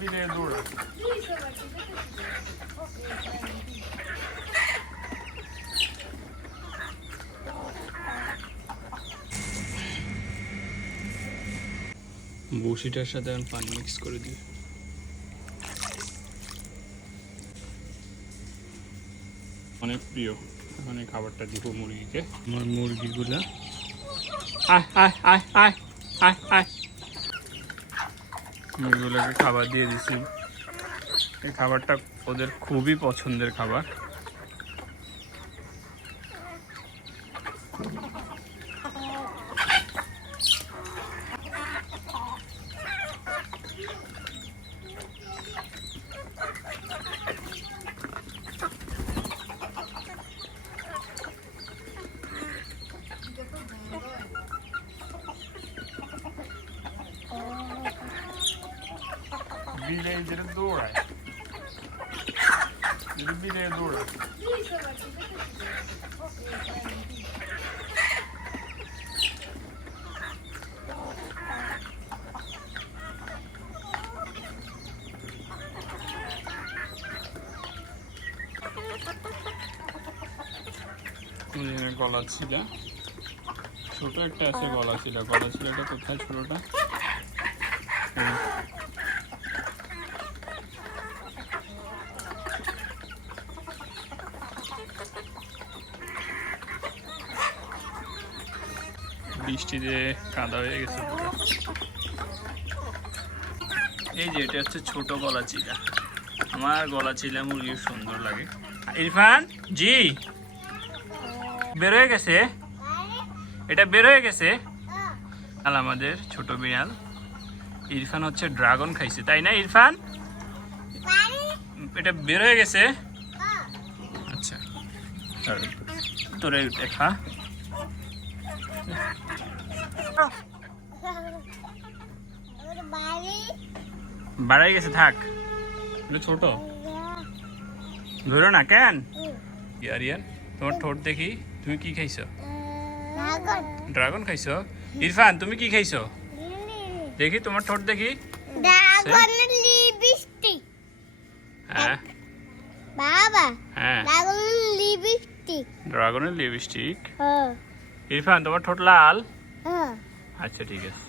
বিলে দৌড়া বসিটার সাথে এখন পানি মিক্স করে দিই। অনেক প্রিয়। এখন এই খাবারটা দিব মুরগিকে। আমার মুরগিগুলা আয় আয় আয় আয় আয় আয় মুরগিগুলোকে খাবার দিয়ে দিছি। এই খাবারটা ওদের খুবই পছন্দের খাবার। বিলে যেটা দৌড়ায়, বিলে দৌড়ায়। গলা ছিল ছোট একটা আছে, গলা ছিল এটা কোথায় ছোটটা? বৃষ্টিতে কাদা হয়ে গেছে পুরো। এই যে এটা হচ্ছে ছোট গলা চিলা। আমার গলা চিলা মুরগির সুন্দর লাগে। ইরফান জি বের হয়ে গেছে, এটা বের হয়ে গেছে। আর আমাদের ছোট বিড়াল ইরফান হচ্ছে ড্রাগন খাইছে, তাই না ইরফান? এটা বের হয়ে গেছে। আচ্ছা তোরে দেখা বাড়াই গেছে, থাক। ছোট ধরো না কেন ইয়ার ইয়ার। তোমার ঠোঁট দেখি, তুমি কি খাইছো? ড্রাগন খাইছো? ইরফান তুমি কি খাইছো দেখি, তোমার ঠোঁট দেখি। হ্যাঁ বাবা, হ্যাঁ লিপস্টিক। ড্রাগনের লিপস্টিক। ইরফান তোমার ঠোঁট লাল? আচ্ছা ঠিক আছে।